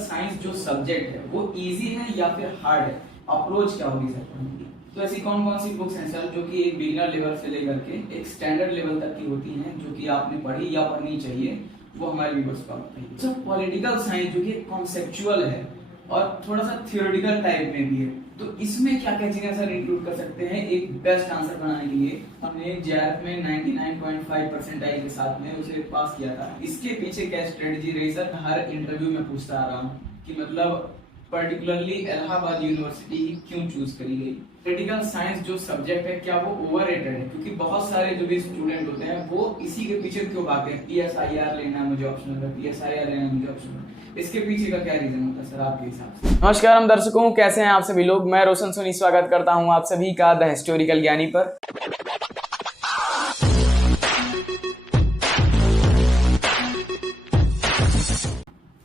Science जो subject है वो इजी है या फिर हार्ड है, अप्रोच क्या होगी सर पढ़ने की। तो ऐसी कौन कौन सी बुक्स हैं सर जो कि एक बिगिनर लेवल से लेकर के एक स्टैंडर्ड लेवल तक की होती हैं, जो कि आपने पढ़ी या पढ़नी चाहिए, वो हमारे व्यूअर्स को आप बताइए। सर पॉलिटिकल साइंस जो कि कॉन्सेप्चुअल है और थोड़ा सा थियोरेटिकल टाइप में भी है, तो इसमें क्या क्या चीजें सर इंक्लूड कर सकते हैं एक बेस्ट आंसर बनाने के लिए। हमने जेआरएफ में 99.5 परसेंटाइल के साथ में उसे पास किया था। इसके पीछे क्या स्ट्रेटजी रही सर, हर इंटरव्यू में पूछता आ रहा हूँ कि मतलब पर्टिकुलरली इलाहाबाद यूनिवर्सिटी क्यों चूज करी गई। पॉलिटिकल साइंस जो सब्जेक्ट है क्या वो ओवररेटेड है, क्योंकि बहुत सारे जो भी स्टूडेंट होते हैं वो इसी के पीछे क्यों भागते हैं, पीएसआईआर लेना है मुझे ऑप्शनल है, पीएसआईआर लेना है मुझे ऑप्शनल, इसके पीछे का क्या रीजन होता है सर आपके हिसाब से। नमस्कार हम दर्शकों, कैसे हैं आप सभी लोग। मैं रोशन सोनी स्वागत करता हूं आप सभी का द हिस्टोरिकल ज्ञानी पर।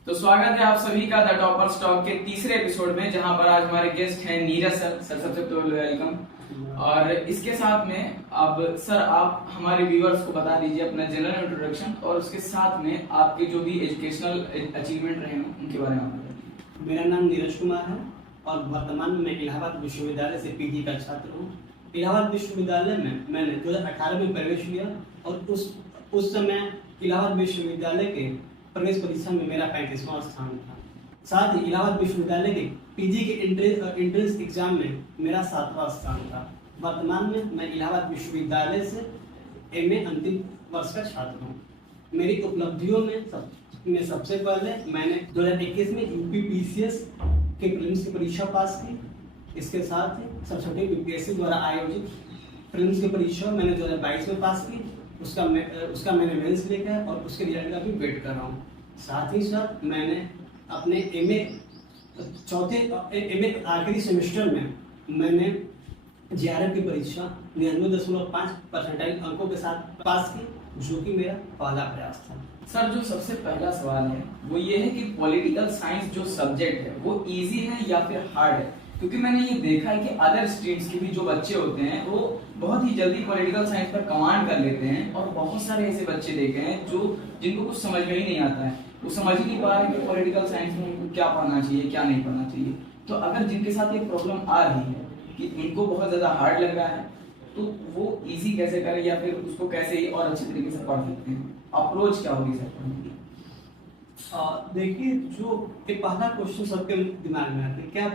तो स्वागत है आप सभी का द टॉपर स्टॉक के तीसरे एपिसोड में, जहां पर आज हमारे गेस्ट हैं नीरज सर। सबसे पहले वेलकम। और इसके साथ में अब सर आप हमारे व्यूअर्स को बता दीजिए अपना जनरल इंट्रोडक्शन और उसके साथ में आपके जो भी एजुकेशनल अचीवमेंट रहे हैं उनके बारे में बताइए। मेरा नाम नीरज कुमार है और वर्तमान में मैं इलाहाबाद विश्वविद्यालय से पीजी का छात्र हूँ। इलाहाबाद विश्वविद्यालय में मैंने 2018 में प्रवेश लिया और उस समय इलाहाबाद विश्वविद्यालय के प्रवेश परीक्षा में मेरा 35वां स्थान था। साथ ही इलाहाबाद विश्वविद्यालय के पीजी के एंट्रेंस एग्जाम में मेरा 7वां स्थान था। वर्तमान में मैं इलाहाबाद विश्वविद्यालय से एमए अंतिम वर्ष का छात्र हूँ। मेरी उपलब्धियों में सबसे पहले मैंने 2021 में यूपी पीसीएस के प्रीलिम्स की परीक्षा पास की। इसके साथ ही सब छोटे यूपीएससी द्वारा आयोजित प्रीलिम्स की परीक्षा मैंने 2022 में पास की। उसका मैंने मेंस लिखा है और उसके रिजल्ट का भी वेट कर रहा हूँ। साथ ही साथ मैंने अपने एमए आखिरी सेमेस्टर में मैंने जेआरएफ की परीक्षा 99.5 परसेंटाइल अंकों के साथ पास की, जो कि मेरा पहला प्रयास था। सर जो सबसे पहला सवाल है वो ये है कि पॉलिटिकल साइंस जो सब्जेक्ट है वो इजी है या फिर हार्ड है, क्योंकि मैंने ये देखा है कि अदर स्ट्रीम्स के भी जो बच्चे होते हैं वो बहुत ही जल्दी पॉलिटिकल साइंस पर कमांड कर लेते हैं, और बहुत सारे ऐसे बच्चे देखे हैं जिनको कुछ समझ में ही नहीं आता है, वो समझ ही नहीं पा रहे कि पॉलिटिकल साइंस में उनको क्या पढ़ना चाहिए क्या नहीं पढ़ना चाहिए। तो अगर जिनके साथ ये प्रॉब्लम आ रही है कि इनको बहुत ज्यादा हार्ड लग रहा है, तो वो इजी कैसे करें या फिर उसको कैसे और अच्छे तरीके से पढ़ सकते हैं, अप्रोच क्या होगी सर पढ़ने की। देखिए, जो पहला क्वेश्चन सबके दिमाग में आता है, क्या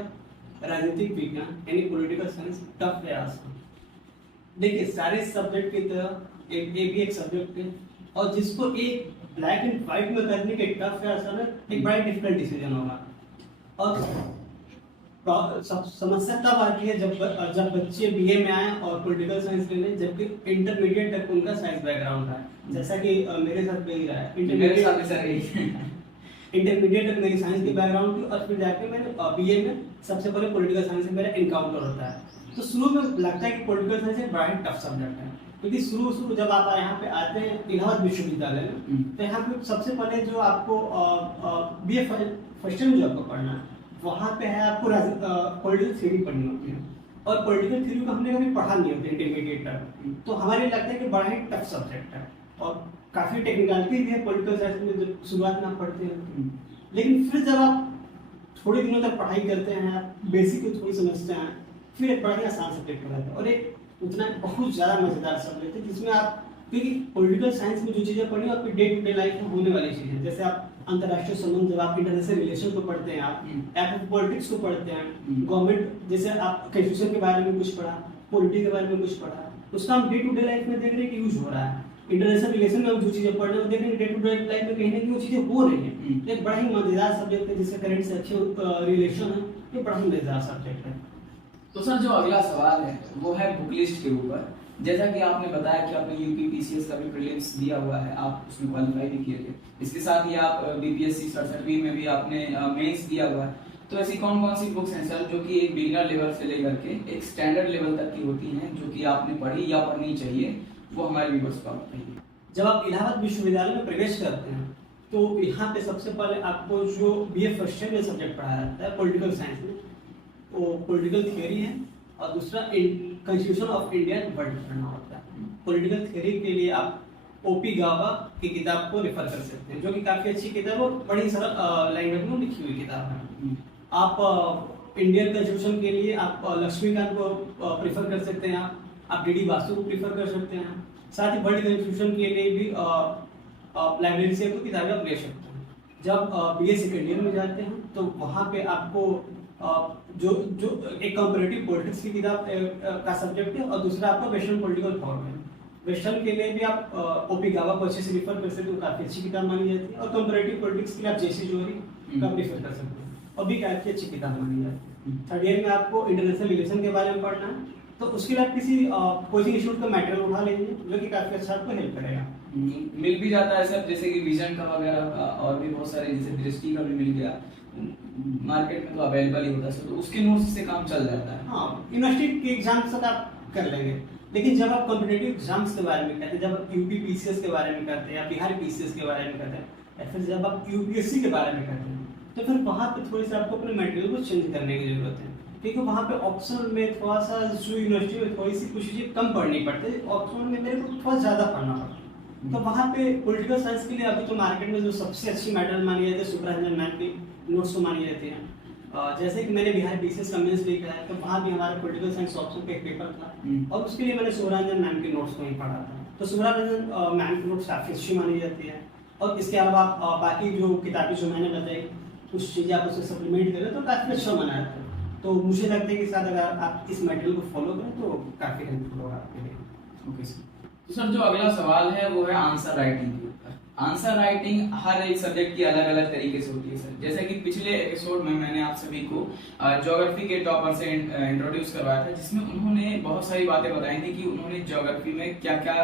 राजनीतिक विज्ञान यानी पॉलिटिकल साइंस टफ है आसान। देखिए, सारे सब्जेक्ट की तरह ये भी एक सब्जेक्ट है, और जिसको एक ब्लैक एंड व्हाइट में करने के टफ है आसान है, एक बड़ा डिफिकल्ट डिसीजन होगा। और समस्या तब आती है जब बच्चे बीए में आए और पॉलिटिकल साइंस ले लें, जबकि इंटरमीडिएट तक उनका साइंस बैकग्राउंड है, जैसा कि मेरे साथ भी रहा है। इंटरमीडिएट तक मेरी साइंस की बैकग्राउंड थी और फिर जाके मैंने बीए में सबसे पहले पॉलिटिकल साइंस में मेरा एनकाउंटर होता है। तो शुरू में लगता है कि पॉलिटिकल साइंस एक बड़ा ही टफ सब्जेक्ट है, क्योंकि शुरू जब आप यहाँ पे आते हैं इलाहाबाद विश्वविद्यालय में, तो यहाँ पे सबसे पहले जो आपको बीए फर्स्ट ईयर में जो आपको पढ़ना है, वहाँ पे है आपको पॉलिटिकल थ्योरी पढ़नी होती है, और पॉलिटिकल थ्योरी को हमने कभी पढ़ा नहीं होता इंटरमीडिएट तक। तो हमारे लगता है कि बड़ा ही टफ सब्जेक्ट है और काफ़ी टेक्निकलिटी भी है पॉलिटिकल साइंस में जब शुरुआत में आप पढ़ते हैं। लेकिन फिर जब आप थोड़े दिनों तक पढ़ाई करते हैं, बेसिक को थोड़ी समझते हैं, फिर एक बड़ा ही आसान सब्जेक्ट हो जाता है और एक उतना बहुत ज़्यादा मज़ेदार सब्जेक्ट है, जिसमें आप क्योंकि पॉलिटिकल साइंस में जो चीज़ें पढ़ी आपकी डे टू डे लाइफ में होने वाली चीज़ें, जैसे आप अंतर्राष्ट्रीय संबंध, जब आप इंटरनेशनल रिलेशन को पढ़ते हैं, आप पॉलिटिक्स को पढ़ते हैं, गवर्नमेंट, जैसे आप कॉन्स्टिट्यूशन के बारे में कुछ पढ़ा, पॉलिटी के बारे में कुछ पढ़ा, उसका हम डे टू डे लाइफ में देख रहे हैं कि यूज हो रहा है। इंटरनेशनल रिलेशन में हम जो चीजें पढ़ रहे हैं देख रहे हैं डे टू डे लाइफ में कहीं ना कहीं वो चीजें हो रही है। एक बड़ा ही मजेदार सब्जेक्ट है, जिसका करंट से अच्छे रिलेशन है, ये बड़ा ही मजेदार सब्जेक्ट है। तो सर जो अगला सवाल है वो है बुक लिस्ट के ऊपर। जैसा कि आपने बताया कि आपने यूपी पीसीएस का भी प्रीलिम्स दिया हुआ है, आप उसमें क्वालिफाई भी किए थे, इसके साथ ही आप बीपीएससी 67 में भी आपने मेंस दिया हुआ है। तो ऐसी कौन कौन सी बुक्स हैं सर जो कि एक बिगिनर लेवल से लेकर के एक स्टैंडर्ड लेवल तक की होती हैं, जो कि आपने पढ़ी या पढ़नी चाहिए, वो हमारे व्यूअर्स को बताइए। जब आप इलाहाबाद विश्वविद्यालय में प्रवेश करते हैं, तो यहाँ पे सबसे पहले आपको जो बीए फर्स्ट ईयर में सब्जेक्ट पढ़ाया जाता है पॉलिटिकल साइंस में, वो पॉलिटिकल थियोरी है, और दूसरा कॉन्स्टिट्यूशन ऑफ इंडिया वर्ल्ड पढ़ना होता है। पॉलिटिकल थियोरी के लिए आप ओपी गावा की किताब को रेफर कर सकते हैं, जो कि काफ़ी अच्छी किताब है और बड़ी सरल लैंग्वेज में लिखी हुई किताब आप इंडियन कॉन्स्टिट्यूशन के लिए आप लक्ष्मीकांत को प्रीफर कर सकते हैं, आप डीडी वासु को प्रीफर कर सकते हैं। साथ ही वर्ल्ड कॉन्स्टिट्यूशन के लिए भी लाइब्रेरी से आपको किताबें आप ले सकते हैं। जब बीए सेकेंड ईयर में जाते हैं तो वहाँ पे आपको जो जो एक कंपैरेटिव पॉलिटिक्स की किताब का सब्जेक्ट है और दूसरा आपका वेस्टर्न पॉलिटिकल थॉट है। वेस्टर्न के लिए भी आप ओपी गावा को अच्छे से रिफर कर सकते हो, काफी अच्छी किताब मानी जाती है। और कंपैरेटिव पॉलिटिक्स के लिए आप जेसी जोहरी का प्रीफर कर सकते हो और भी काफी अच्छी किताब मानी जाती है। थर्ड ईयर में आपको इंटरनेशनल रिलेशन के बारे में पढ़ना है तो उसके लिए आप किसी कोचिंग इंस्टीट्यूट का मटेरियल उठा लीजिए जो कि काफी अच्छा आपको हेल्प करेगा। मिल भी जाता है सर, जैसे कि विजन का वगैरह का और भी बहुत सारे, जैसे दृष्टि का भी मिल गया, मार्केट में तो अवेलेबल ही होता है सर, तो उसके नोट्स से काम चल जाता है। हाँ, यूनिवर्सिटी के एग्जाम तक आप कर लेंगे, लेकिन जब आप कॉम्पिटिटिव एग्जाम्स के बारे में कहते हैं, जब आप यूपी पीसीएस के बारे में करते हैं या बिहार पीसीएस के बारे में करते हैं या फिर जब आप यूपीएससी के बारे में करते हैं तो फिर वहाँ पे थोड़ी सी आपको अपने मटेरियल को चेंज करने की जरूरत है, क्योंकि वहाँ पे ऑप्शनल में थोड़ा सा जो यूनिवर्सिटी में थोड़ी सी कुछ चीज़ें कम पढ़नी पड़ती है, ऑप्शनल में मेरे को थोड़ा ज़्यादा पढ़ना पड़ता है। तो वहाँ पे पॉलिटिकल साइंस के लिए अभी तो मार्केट में जो सबसे अच्छी मटेरियल मानी जाती है सुब्रमण्यम मैम की नोट्स को मानी जाती है। जैसे कि मैंने बिहार पीसीएस का मेंस लिखा है तो वहाँ भी हमारा पॉलिटिकल साइंस ऑप्शन पे एक पेपर था और उसके लिए मैंने सुब्रमण्यम मैम के नोट्स को ही पढ़ा था। तो सुब्रमण्यम मैम की नोट्स काफ़ी अच्छी मानी जाती है और इसके अलावा बाकी जो किताबें जो मैंने बताई कुछ चीज़ें आप उससे सप्लीमेंट करें तो काफ़ी अच्छा बना है। तो मुझे लगता है कि शायद अगर आप इस मटेरियल को फॉलो करें तो काफ़ी हेल्पफुल होगा आपके लिए। Okay sir. तो सर जो अगला सवाल है वो है आंसर राइटिंग के ऊपर। आंसर राइटिंग हर एक सब्जेक्ट की अलग अलग तरीके से होती है सर। जैसे कि पिछले एपिसोड में मैंने आप सभी को ज्योग्राफी के टॉपर से इंट्रोड्यूस करवाया था, जिसमें उन्होंने बहुत सारी बातें बताई थी कि उन्होंने ज्योग्राफी में क्या क्या,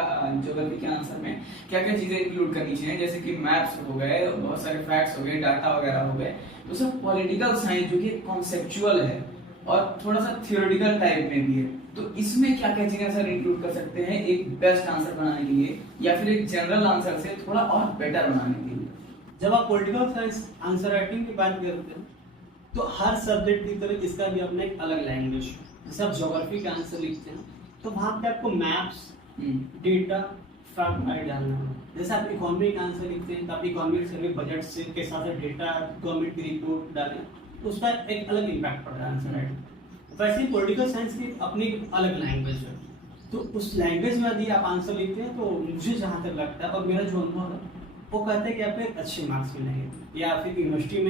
ज्योग्राफी के आंसर में क्या क्या चीजें इंक्लूड करनी चाहिए, जैसे कि मैप्स हो गए, बहुत सारे फैक्ट्स हो गए, डाटा वगैरह हो गए। तो सर पॉलिटिकल साइंस जो कि कॉन्सेप्चुअल है और थोड़ा सा थियोरेटिकल टाइप में भी है, तो इसमें क्या क्या चीजें सर इंक्लूड कर सकते हैं एक बेस्ट आंसर बनाने के लिए या फिर एक जनरल आंसर से थोड़ा और बेटर बनाने के लिए? जब आप पॉलिटिकल साइंस आंसर राइटिंग की बात करते हैं तो हर सब्जेक्ट की तरह इसका भी अपना एक अलग लैंग्वेज है। जैसे आप ज्योग्राफी का आंसर लिखते हैं तो वहाँ पे आपको मैप्स, डेटा, फैक्ट ऐड डालना है। जैसे आप इकोनॉमी का आंसर लिखते हैं तो आप इकोनॉमिक सर्वे बजट से के साथ डेटा, गवर्नमेंट की रिपोर्ट डालें तो उसका एक अलग इम्पैक्ट पड़ता है आंसर राइटिंग। वैसे ही पॉलिटिकल साइंस की अपनी अलग लैंग्वेज है, तो उस लैंग्वेज में यदि आप आंसर लिखते हैं तो मुझे जहाँ तक लगता है और मेरा जो अनुभव है वो कहता है कि आपको एक अच्छे मार्क्स मिलेंगे, या फिर यूनिवर्सिटी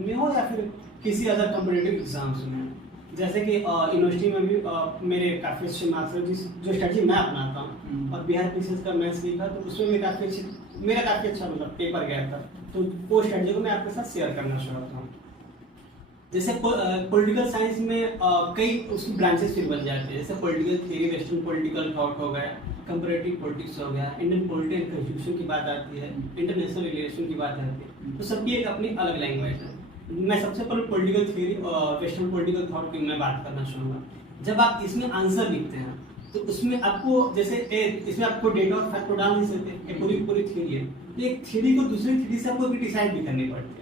में हो या फिर किसी अदर कॉम्पिटिटिव एग्जाम्स में। जैसे कि यूनिवर्सिटी में भी मेरे काफ़ी अच्छे मार्क्स हैं, जो स्ट्रेटजी मैं अपनाता हूँ। और बिहार पीसीएस का मैथ्स लिखा तो उसमें मेरा काफ़ी अच्छा मतलब पेपर गया था, तो वो स्ट्रेटजी को मैं आपके साथ शेयर करना चाहता हूँ। जैसे पॉलिटिकल साइंस में कई उसकी ब्रांचेस फिर बन जाते हैं, जैसे political theory, western political thought हो गया, कंपैरेटिव पॉलिटिक्स हो गया, इंडियन पॉलिटी एंड कॉन्स्टिट्यूशन की बात आती है, इंटरनेशनल रिलेशन की बात आती है, तो सबकी एक अपनी अलग लैंग्वेज है। मैं सबसे पहले पॉलिटिकल थ्योरी और वेस्टर्न पॉलिटिकल थॉट की मैं बात करना चाहूँगा। जब आप इसमें आंसर लिखते हैं तो उसमें आपको जैसे इसमें आपको डेटा और फैक्ट को डाल नहीं सकते, पूरी थ्योरी है, तो एक थ्योरी को दूसरी थ्योरी से आपको क्रिटिसाइज भी करनी पड़ती है।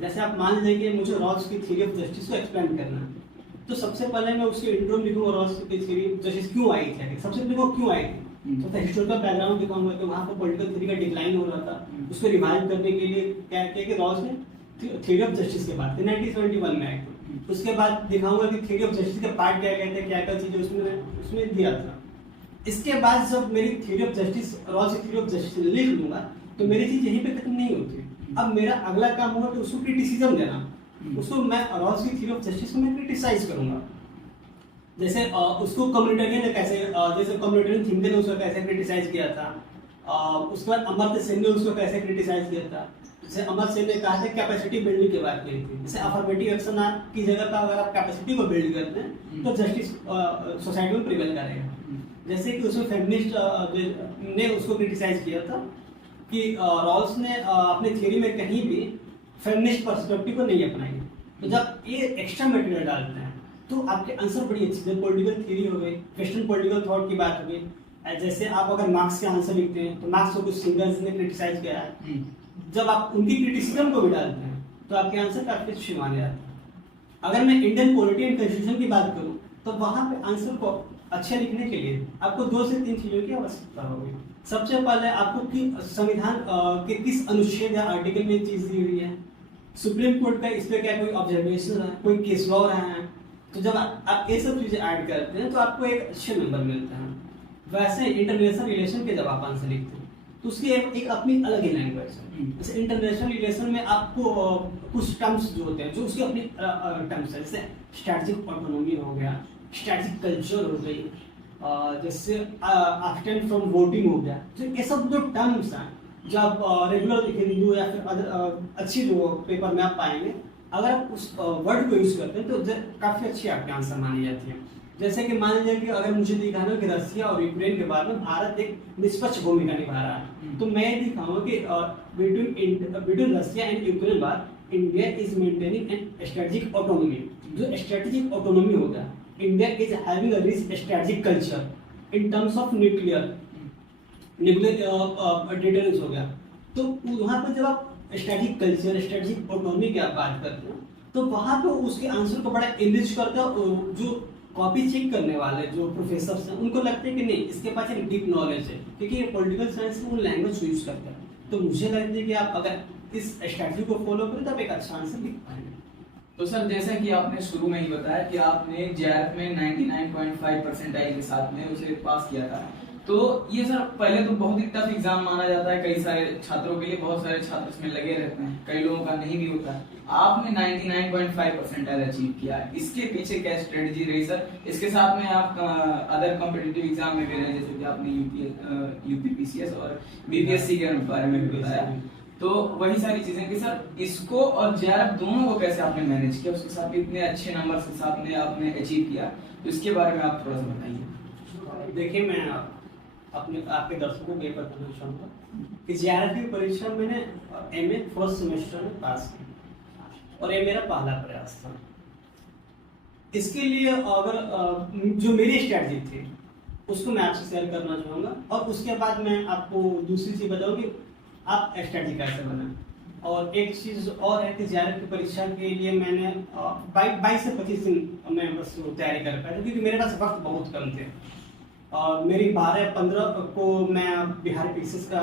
जैसे आप मान लीजिए कि मुझे रॉल्स की थ्योरी ऑफ जस्टिस को एक्सप्लेन करना है, तो सबसे पहले मैं उसके इंट्रो में लिखूंगा रॉल्स की थ्योरी ऑफ जस्टिस क्यों आई थी, सबसे पहले वो क्यों आई थी, तो हिस्टोरिकल बैकग्राउंड दिखाऊंगा कि वहाँ पर पॉलिटिकल थ्योरी का डिक्लाइन हो रहा था, उसको रिवाइव करने के लिए क्या किया कि रॉल्स ने थ्योरी ऑफ जस्टिस के बाद 1971 में आई थी। उसके बाद दिखाऊंगा कि थ्योरी ऑफ जस्टिस के पार्ट क्या कहते हैं, क्या क्या चीजें उसमें दिया था। इसके बाद जब मेरी थ्योरी ऑफ जस्टिस, रॉल्स की थ्योरी ऑफ जस्टिस लिख लूंगा तो मेरी चीज यहीं पे खत्म नहीं होती। अब मेरा अगला काम होगा कि उसको क्रिटिसिज्म देना, उसको मैं रॉल्स की थ्योरी ऑफ जस्टिस को मैं क्रिटिसाइज करूंगा। जैसे उसको कम्युनिटेरियन ने कैसे, जैसे कम्युनिटेरियन थिंकर ने उसको कैसे क्रिटिसाइज किया था, उसके बाद अमर्त्य सेन ने उसको कैसे क्रिटिसाइज किया था। जैसे अमर्त्य सेन ने कहा था कैपेसिटी बिल्डिंग की बात की थी, जैसे अफर्मेटिव एक्शन की जगह पर अगर आप कैपेसिटी को बिल्ड करते हैं तो जस्टिस सोसाइटी में प्रिवेल करेगा। जैसे कि उसमें फेमिनिस्ट ने उसको क्रिटिसाइज किया था कि रॉल्स ने अपने थ्योरी में कहीं भी फेमिनिस्ट पर्सपेक्टिव को नहीं अपनाई। तो जब ये एक्स्ट्रा मटेरियल डालते हैं तो आपके आंसर बड़ी अच्छी है। पॉलिटिकल थ्योरी हो गई, वेस्टर्न पॉलिटिकल थॉट की बात हो गई, जैसे आप अगर मार्क्स के आंसर लिखते हैं तो मार्क्स को कुछ सिंगर्स ने क्रिटिसाइज किया है, जब आप उनकी क्रिटिसिज्म को भी डालते हैं तो आपके आंसर काफी अच्छे माने जाते हैं। अगर मैं इंडियन पॉलिटी एंड कॉन्स्टिट्यूशन की बात करूं तो वहां पे आंसर को अच्छे लिखने के लिए आपको 2 से 3 चीजों की आवश्यकता होगी। सबसे पहले आपको कि संविधान के किस अनुच्छेद या आर्टिकल में चीज दी हुई है, सुप्रीम कोर्ट का इस पे क्या कोई ऑब्जर्वेशन है, कोई केस लॉ रहा है, तो जब आप ये सब चीजें ऐड करते हैं तो आपको एक अच्छे नंबर मिलते हैं। वैसे इंटरनेशनल रिलेशन के जब आप आंसर लिखते हैं तो उसकी एक अपनी अलग ही लैंग्वेज है। जैसे इंटरनेशनल रिलेशन में आपको कुछ टर्म्स जो होते हैं जो उसकी अपनी टर्म्स है, जैसे स्ट्रैटेजिक ऑटोनॉमी हो गया, स्ट्रैटेजिक कल्चर हो गई, जैसे अब्सटेन फ्रॉम वोटिंग हो गया। तो ये सब जो टर्म्स हैं जो आप रेगुलर हिंदू या फिर अदर अच्छी जो पेपर में आप पाएंगे, अगर आप उस वर्ड को यूज करते हैं तो काफी अच्छी आपके आंसर मानी जाती है। जैसे कि मान लीजिए कि अगर मुझे दिखाना कि रसिया और यूक्रेन के बारे में भारत एक निष्पक्ष भूमिका निभा रहा है, तो मैं दिखाऊंगा कि बिटवीन रसिया एंड यूक्रेन बार India is maintaining an strategic autonomy. जो स्ट्रेटेजिक ऑटोनॉमी होगा, India is having a rich strategic culture in terms of nuclear details हो गया। तो वहाँ पर जब आप स्ट्रेटेजिक कल्चर, स्ट्रेटेजिक ऑटोनॉमी की आप बात करते हो तो वहाँ पे उसके आंसर को बड़ा इनरिच करता है। जो कॉपी चेक करने वाले जो प्रोफेसर्स हैं उनको लगता है कि नहीं, इसके पास एक डीप नॉलेज है, क्योंकि ये पॉलिटिकल साइंस में वो लैंग्वेज को यूज करता है। तो मुझे लगता है कि आप अगर इस स्ट्रेटजी को फॉलो करें तो आप एक अच्छा आंसर लिख पाएंगे। तो सर जैसा कि आपने शुरू में ही बताया कि आपने जेआरएफ में 99.5 परसेंटाइल के साथ में उसे पास किया था, तो ये सर पहले तो बहुत ही टफ एग्जाम माना जाता है कई सारे छात्रों के लिए, बहुत सारे छात्र इसमें लगे रहते हैं, कई लोगों का नहीं भी होता है। आपने 99.5 परसेंटाइल अचीव किया है, इसके पीछे क्या स्ट्रेटजी रही सर? इसके साथ में आप अदर कॉम्पिटिटिव एग्जाम में भी रहे, जैसे कि आपने यूपीपीसीएस और बीपीएससी के बारे में भी बताया, तो वही सारी चीजें कि सर इसको और जेआरएफ दोनों को कैसे आपने मैनेज किया, उसके साथ इतने अच्छे नंबर के साथ में आपने अचीव किया, तो इसके बारे में आप थोड़ा सा बताइए। देखिए, मैं आपके दर्शकों को ये बताना चाहूँगा कि जेआरएफ की परीक्षा मैंने एमए फर्स्ट सेमेस्टर में पास की और ये मेरा पहला प्रयास था। इसके लिए अगर जो मेरी स्ट्रैटेजी थी उसको मैं आपसे शेयर करना चाहूँगा, और उसके बाद मैं आपको दूसरी चीज़ बताऊँ कि आप स्ट्रैटेजी कैसे बनाएं। और एक चीज़ और है कि जेआरएफ की परीक्षा के लिए मैंने 22 से 25 दिन मैं बस तैयारी कर पाया, क्योंकि मेरे पास वक्त बहुत कम थे। और मेरी 12-15 को मैं बिहार पीसीएस का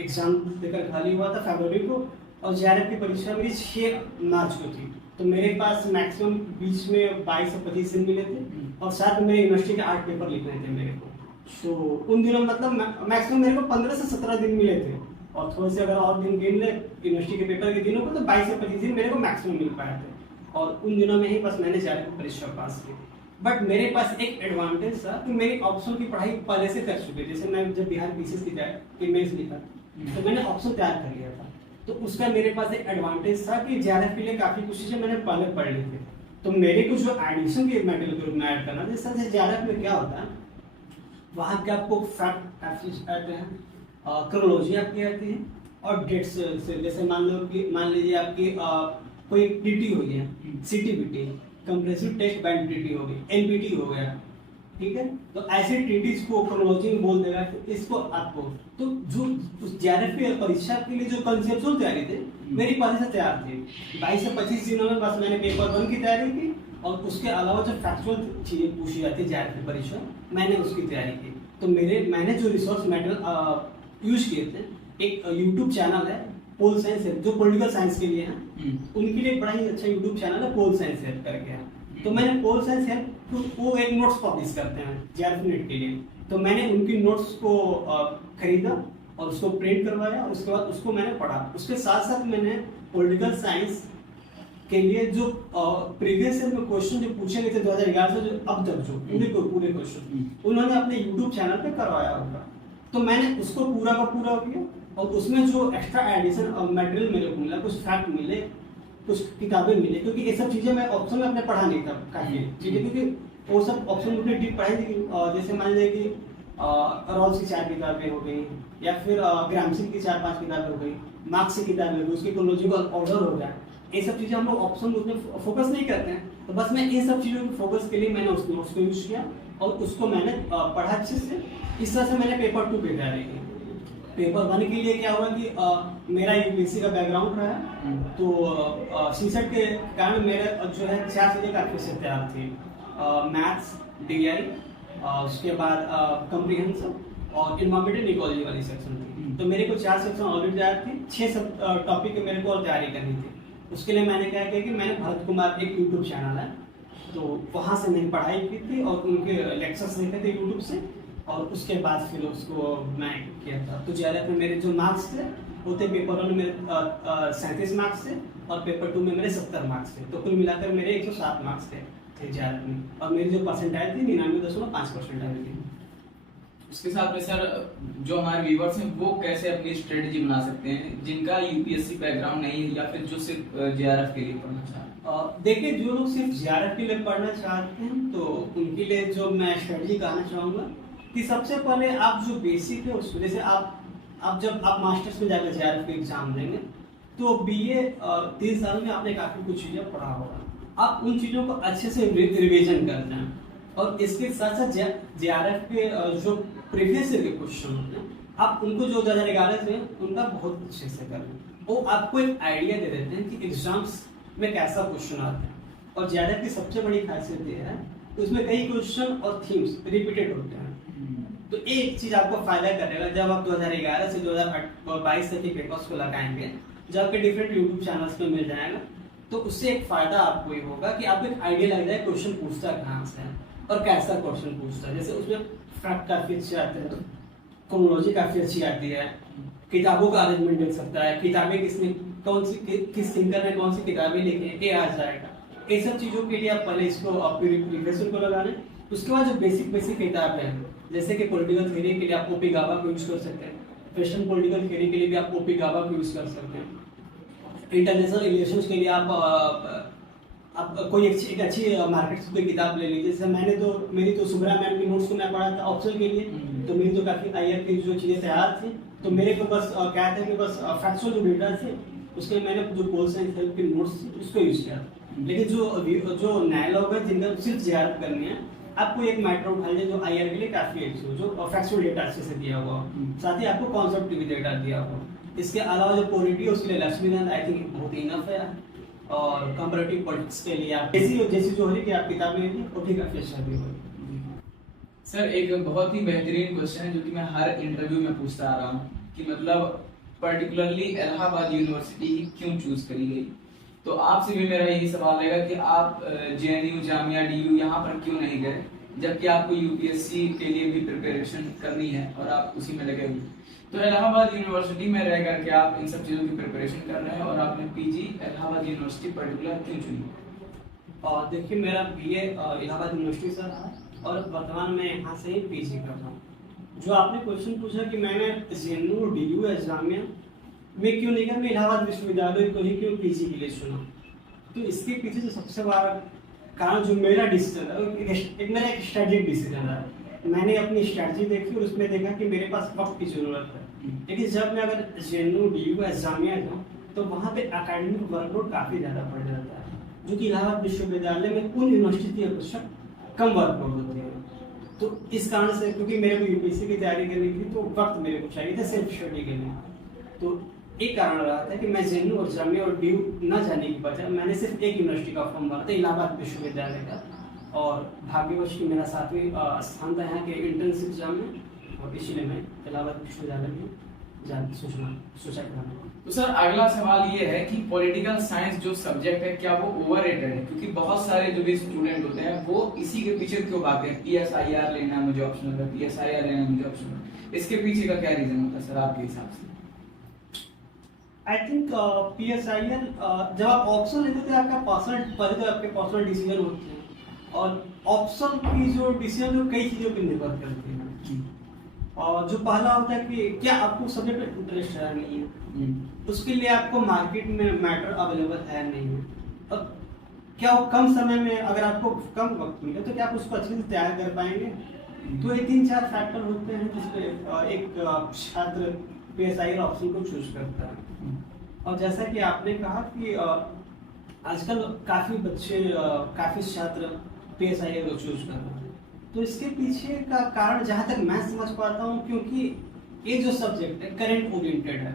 एग्जाम देकर खाली हुआ था फरवरी को, और जेआरएफ की परीक्षा मेरी 6 मार्च को थी। तो मेरे पास मैक्सिमम बीच में 22 से 25 दिन मिले थे, और साथ में मेरे यूनिवर्सिटी के 8 पेपर लिखने थे मेरे को। तो उन दिनों मतलब मैक्सिमम मेरे को 15 से 17 दिन मिले थे, और थोड़े से अगर और दिन गिन ले यूनिवर्सिटी के पेपर के दिनों को तो 22 से 25 दिन मेरे को मैक्सिमम मिल पाए थे, और उन दिनों में ही बस मैंने जेआरएफ की परीक्षा पास की। बट मेरे पास एक एडवांटेज था कि मेरी ऑप्शन की पढ़ाई पहले से कर चुके, जैसे मैं जब बिहार पीसीएस की मेंस लिखा तो मैंने ऑप्शन तैयार कर लिया था, तो उसका मेरे पास एक एडवांटेज था कि जेआरएफ के लिए काफी कुछ चीजें मैंने पहले पढ़ ली थी। तो मेरे को जो एडिशन के मेटेरियल ग्रुप में ऐड करना, जैसे जेआरएफ में क्या होता है, वहाँ के आपको फैक्ट आते हैं, क्रोनोलॉजी आपकी आती है, और डेट्स से, जैसे मान लीजिए आपकी कोई टीटी हो गया, सीटीबीटी कंप्रेसिव टेस्ट बैंड टीटी हो गई, एनपीटी हो गया, ठीक है। तो ऐसे टीटीज को क्रोनोलॉजी में बोल देगा, तो इसको आपको तो जो उस जेआरएफ की परीक्षा के लिए जो कंसेप्चुअल तैयारी थी मेरी पहले से तैयार थी। 22 से 25 दिनों में बस मैंने पेपर 1 की तैयारी की, और उसके अलावा जो फैक्चुअल चीजें पूछी जाती है जेआरएफ की परीक्षा मैंने उसकी तैयारी की। तो मैंने जो रिसोर्स मटेरियल यूज किए थे, एक यूट्यूब चैनल है पोल साइंस है, जो पॉलिटिकल साइंस के लिए है, उनके लिए बड़ा ही अच्छा यूट्यूब चैनल है पोल साइंस हेल्प करके है। तो मैंने पोल साइंस हेल्प, तो वो एक नोट्स पब्लिश करते हैं जेआरएफ नेट के लिए, तो मैंने उनकी नोट्स को खरीदा और उसको प्रिंट करवाया, और उसके बाद उसको मैंने पढ़ा। उसके साथ साथ मैंने पॉलिटिकल साइंस के लिए जो प्रीवियस ईयर में क्वेश्चन जो पूछे गए थे 2011 से जो अब तक जो पूरे क्वेश्चन उन्होंने अपने यूट्यूब चैनल पे करवाया होगा, तो मैंने उसको पूरा का पूरा किया। और उसमें जो एक्स्ट्रा एडिशन मटेरियल मेरे को मिला, कुछ फैक्ट मिले, कुछ किताबें मिले, क्योंकि ये सब चीज़ें मैं ऑप्शन में अपने पढ़ा नहीं था काफ़ी, ठीक है, क्योंकि वो सब ऑप्शन में डीप पढ़ाई थी। जैसे मान लीजिए कि रॉल्स की 4 किताबें हो गई, या फिर ग्रामसी की 4-5 किताबें हो गई, मार्क्स की किताबें हो गई, उसकी क्रोनोलॉजिकल ऑर्डर हो गया, ये सब चीज़ें हम लोग ऑप्शन में उसमें फोकस नहीं करते हैं। तो बस मैं इन सब चीज़ों के फोकस के लिए मैंने उस नोट्स को यूज़ किया, और उसको मैंने पढ़ा अच्छे से। इस तरह से मैंने पेपर 2 की तैयारी की। पेपर 1 के लिए क्या हुआ कि मेरा यूपीएससी का बैकग्राउंड रहा है, तो सीसेट के कारण मेरा जो है 4 चीज़ें काफ़ी से तैयार थी, मैथ्स, डीआई, उसके बाद कम्प्रीहेंसिव और इन्वायरमेंटल इकोलॉजी वाली सेक्शन थी। तो मेरे को 4 सेक्शन ऑलरेडी तैयार थी, 6 सब टॉपिक मेरे को और तैयारी करनी थी। उसके लिए मैंने क्या किया कि मैंने भरत कुमार एक यूट्यूब चैनल है, तो वहाँ से मैंने पढ़ाई की थी और उनके लेक्चर्स देखे थे यूट्यूब से, और उसके बाद फिर उसको मैं किया था। तो JRF में मेरे जो मार्क्स थे वो थे पेपर 1 में मेरे 37 मार्क्स थे और पेपर 2 में मेरे 70 मार्क्स थे, तो कुल मिलाकर मेरे 107 मार्क्स थे JRF में, और मेरी जो परसेंटाइल थी 99.5% थी। उसके साथ में सर जो हमारे व्यूवर्स हैं वो कैसे अपनी स्ट्रेटजी बना सकते हैं जिनका यूपीएससी बैकग्राउंड नहीं है या फिर जो सिर्फ JRF के लिए पढ़ना चाहते हैं? देखिए, जो लोग सिर्फ JRF के लिए पढ़ना चाहते हैं तो उनके लिए जो मैं स्ट्रेटजी कहना चाहूँगा कि सबसे पहले आप जो बेसिक है उसको, जैसे आप जब आप मास्टर्स में जाकर JRF के एग्जाम देंगे तो BA 3 साल में आपने काफ़ी कुछ चीज़ें पढ़ा होगा, आप उन चीज़ों को अच्छे से रिविजन करते हैं, और इसके साथ साथ JRF के जो प्रीवियस ईयर के क्वेश्चन होते हैं आप उनको जो 2011 से उनका बहुत अच्छे से करें, वो आपको एक आइडिया दे देते हैं कि एग्जाम्स में कैसा क्वेश्चन आता है। और JRF की सबसे बड़ी खासियत ये है उसमें कई क्वेश्चन और थीम्स रिपीटेड होते हैं, तो एक चीज आपको फायदा करेगा जब आप 2011 से 2022 तक के पेपर्स को लगाएंगे, जो आपके डिफरेंट यूट्यूब चैनल्स पे मिल जाएगा, तो उससे एक फायदा आपको ये होगा कि आपको एक आइडिया लग जाए क्वेश्चन पूछता कहाँ से है और कैसा क्वेश्चन पूछता है। जैसे उसमें फैक्ट काफी अच्छे आते हैं, तो क्रोनोलॉजी काफी अच्छी आती है, किताबों का अरेंजमेंट देख सकता है, किताबें किस थिंकर ने कौन सी किताबें लिखी है, ये आ जाएगा। ये सब चीजों के लिए आप पहले इसको प्रिपरेशन को लगा लें। उसके बाद जो बेसिक किताब है, जैसे कि पॉलिटिकल थ्योरी के लिए आप ओपी गावा को यूज कर सकते हैं, वेस्टर्न पॉलिटिकल थ्योरी के लिए भी आप ओपी गावा को यूज कर सकते हैं, इंटरनेशनल रिलेशंस के लिए आप कोई एक अच्छी मार्केट से कोई किताब ले लीजिए। जैसे मेरी तो सुब्रा मैम की नोट्स को मैं पढ़ा था ऑप्शन के लिए, तो मेरी तो काफ़ी IR की जो चीज़ें तैयार थी, तो मेरे को बस क्या था कि बस फैक्चुअल जो डेटा थे उसके मैंने जो पोल साइंस हेल्प की नोट्स थी उसको यूज किया। लेकिन जो नए लोग हैं जिनका सिर्फ JRF करनी है, आपको एक मैटर उठा लीजिए जो IR के लिए काफ़ी अच्छी हो, जो फैक्चुअल डेटा अच्छे से दिया हुआ हो, साथ ही आपको कॉन्सेप्ट भी डेटा दिया हो। इसके अलावा जो पॉलिटी है उसके लिए लक्ष्मीकांत आई थिंक बहुत इनफ है, और कंपैरेटिव पॉलिटिक्स के लिए आप जैसी जो है कि आप किताब में वो भी काफ़ी अच्छा भी हो। सर एक बहुत ही बेहतरीन क्वेश्चन है जो कि मैं हर इंटरव्यू में पूछता आ रहा हूँ कि मतलब पर्टिकुलरली इलाहाबाद यूनिवर्सिटी क्यों चूज करी गई, तो आपसे भी मेरा यही सवाल रहेगा कि आप JNU जामिया DU यहाँ पर क्यों नहीं गए, जबकि आपको यूपीएससी के लिए भी प्रिपरेशन करनी है और आप उसी में लगे हुए। तो इलाहाबाद यूनिवर्सिटी में रह करके आप इन सब चीज़ों की प्रिपरेशन कर रहे हैं और आपने PG इलाहाबाद यूनिवर्सिटी पर्टिकुलर क्यों चुनी? और देखिए, मेरा BA इलाहाबाद यूनिवर्सिटी से रहा और वर्तमान में यहाँ से ही PG कर रहा हूँ। जो आपने क्वेश्चन पूछा कि मैंने JNU DU या जामिया में क्यों नहीं, मैं इलाहाबाद विश्वविद्यालय को ही क्यों PG के लिए चुना, तो इसके पीछे जो सबसे बड़ा कारण जो मेरा डिसीजन है, मेरा एक स्ट्रेटेजिक डिसीजन है। मैंने अपनी स्ट्रेटजी देखी और उसमें देखा कि मेरे पास वक्त की जरूरत है, लेकिन जब मैं अगर JNU DU या जामिया जाऊँ तो वहाँ पे एकेडमिक वर्कलोड काफ़ी ज़्यादा बढ़ जाता है, जो कि इलाहाबाद विश्वविद्यालय में उन यूनिवर्सिटी की अपेक्षा कम वर्कलोड होती है। तो इस कारण से, क्योंकि मेरे को UPSC की तैयारी करनी थी तो वक्त मेरे को चाहिए था सेल्फ स्टडी के लिए, तो एक कारण रहा था कि मैं JNU और जामिया और DU न जाने की बजाय मैंने सिर्फ एक यूनिवर्सिटी का फॉर्म भरा था, इलाहाबाद विश्वविद्यालय का, और भाग्यवश की मेरा 7वीं स्थान था यहाँ के इंटर्नशिप एग्जाम में, और इसलिए मैं इलाहाबाद विश्वविद्यालय में सोचा करना। तो सर अगला सवाल ये है कि पॉलिटिकल साइंस जो सब्जेक्ट है क्या वो ओवररेटेड है, क्योंकि बहुत सारे जो भी स्टूडेंट होते हैं वो इसी के पीछे क्यों भागते हैं, PSIR लेना मुझे ऑप्शनल है, PSIR लेना मुझे ऑप्शनल है, इसके पीछे का क्या रीजन होता है सर आपके हिसाब से? आई थिंक PSIR जब आप ऑप्शन लेते थे आपका पर्सनल डिसीजन होते हैं, और ऑप्शन की जो डिसीजन जो कई चीज़ों पर निर्भर करती है, और जो पहला होता है कि क्या आपको सब्जेक्ट में इंटरेस्ट है नहीं है, उसके लिए आपको मार्केट में मैटर अवेलेबल है नहीं है, और क्या वो कम समय में अगर आपको कम वक्त मिले तो क्या आप उसको अच्छे से तैयार कर पाएंगे। तो ये 3-4 फैक्टर होते हैं जिसपे एक छात्र PSIR ऑप्शन को चूज करता है। और जैसा कि आपने कहा कि आजकल काफ़ी छात्र PSIR को चूज कर रहे हैं, तो इसके पीछे का कारण जहाँ तक मैं समझ पाता हूँ, क्योंकि ये जो सब्जेक्ट है करंट ओरिएंटेड है,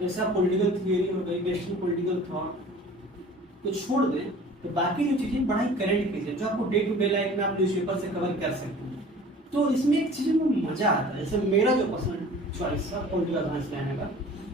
जैसे आप पॉलिटिकल थियरी हो गई, वेस्टर्न पॉलिटिकल थॉट तो छोड़ दें, तो बाकी जो चीज़ें बड़ा ही करंट चीज़ें जो आपको डे टू डे लाइफ में आप न्यूज़पेपर से कवर कर सकते हैं, तो इसमें एक चीज़ में मज़ा आता है। जैसे मेरा जो पर्सनल चॉइस था पॉलिटिकल साइंस लेने का,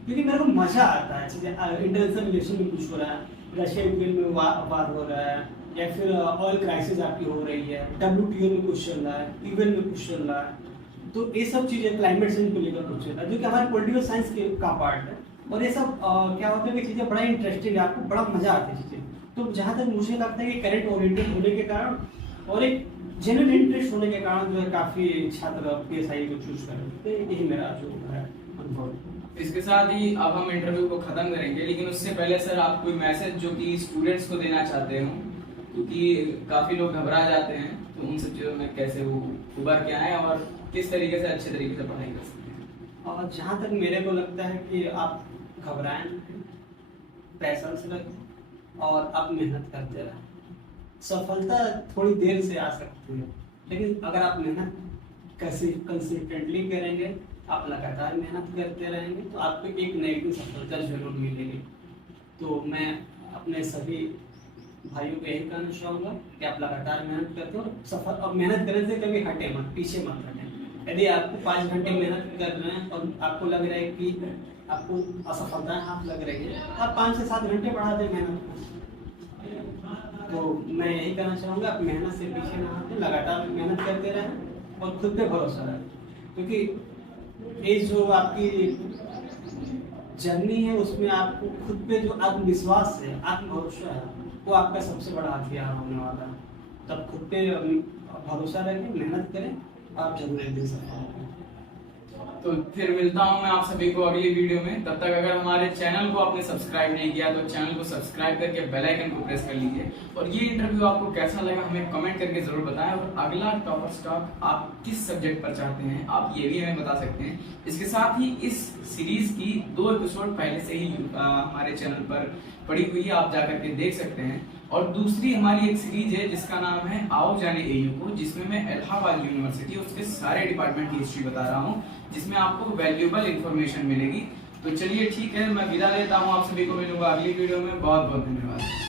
क्योंकि मेरे को मजा आता है चीजें इंटरनेशनल रिलेशन में कुछ हो रहा है, रशिया यूक्रेन में वार हो रहा है, या फिर ऑयल क्राइसिस आपकी हो रही है, WTO में कुछ चल रहा है, यूएन में कुछ चल रहा है, तो ये सब चीजें क्लाइमेट चेंज को लेकर कुछ चल रहा है जो कि हमारे पॉलिटिकल साइंस का पार्ट है। और ये सब क्या होता है कि चीजें बड़ा इंटरेस्टिंग है, आपको बड़ा मजा आता है चीजें। तो जहाँ तक मुझे लगता है कि करंट ओरिएंटेड होने के कारण और एक जेन्युइन इंटरेस्ट होने के कारण जो है काफी छात्र PSI को चूज करें, तो यही मेरा जो है अनुभव। इसके साथ ही अब हम इंटरव्यू को खत्म करेंगे, लेकिन उससे पहले सर आप कोई मैसेज जो कि स्टूडेंट्स को देना चाहते हो, क्योंकि काफी लोग घबरा जाते हैं, तो उन सब चीजों में कैसे वो उभर के आए और किस तरीके से अच्छे तरीके से पढ़ाई कर सकते हैं। और जहाँ तक मेरे को लगता है कि आप घबराएं, पैशंस रखें और आप मेहनत करते रहें। सफलता थोड़ी देर से आ सकती है, लेकिन अगर आप मेहनत कंसिस्टेंटली करेंगे, आप लगातार मेहनत करते रहेंगे, तो आपको एक न एक दिन सफलता जरूर मिलेगी। तो मैं अपने सभी भाइयों को यही कहना चाहूँगा कि आप लगातार मेहनत करते हो सफल, और मेहनत करने से कभी हटे मत, पीछे मत हटें। यदि आपको 5 घंटे मेहनत कर रहे हैं और आपको लग रहा है कि आपको असफलताएं हाथ लग रही है, आप 5 से 7 घंटे बढ़ा दें मेहनत को। तो मैं यही कहना चाहूँगा, आप मेहनत से पीछे ना हटें, लगातार मेहनत करते रहें और खुद पे भरोसा रखें, क्योंकि ये जो आपकी जर्नी है उसमें आपको खुद पे जो आत्मविश्वास है, आत्मभरोसा है, वो आपका सबसे बड़ा हथियार होने वाला है। तब खुद पे भरोसा रखें, मेहनत करें, आप जरूर एक दिन सफल होंगे। तो फिर मिलता हूं मैं आप सभी को अगली वीडियो में। तब तक अगर हमारे चैनल को आपने सब्सक्राइब नहीं किया तो चैनल को सब्सक्राइब करके बेल आइकन को प्रेस कर लीजिए। और ये इंटरव्यू आपको कैसा लगा हमें कमेंट करके जरूर बताएं, और अगला टॉपर स्टॉक आप किस सब्जेक्ट पर चाहते हैं आप ये भी हमें बता सकते हैं। इसके साथ ही इस सीरीज की 2 एपिसोड पहले से ही हमारे चैनल पर पड़ी हुई है, आप जाकर के देख सकते हैं। और दूसरी हमारी एक सीरीज है जिसका नाम है आओ जाने AU को, जिसमें मैं इलाहाबाद यूनिवर्सिटी उसके सारे डिपार्टमेंट की हिस्ट्री बता रहा हूँ, जिसमें आपको वैल्यूएबल इंफॉर्मेशन मिलेगी। तो चलिए ठीक है, मैं विदा लेता हूँ, आप सभी को मिलूंगा अगली वीडियो में। बहुत बहुत धन्यवाद।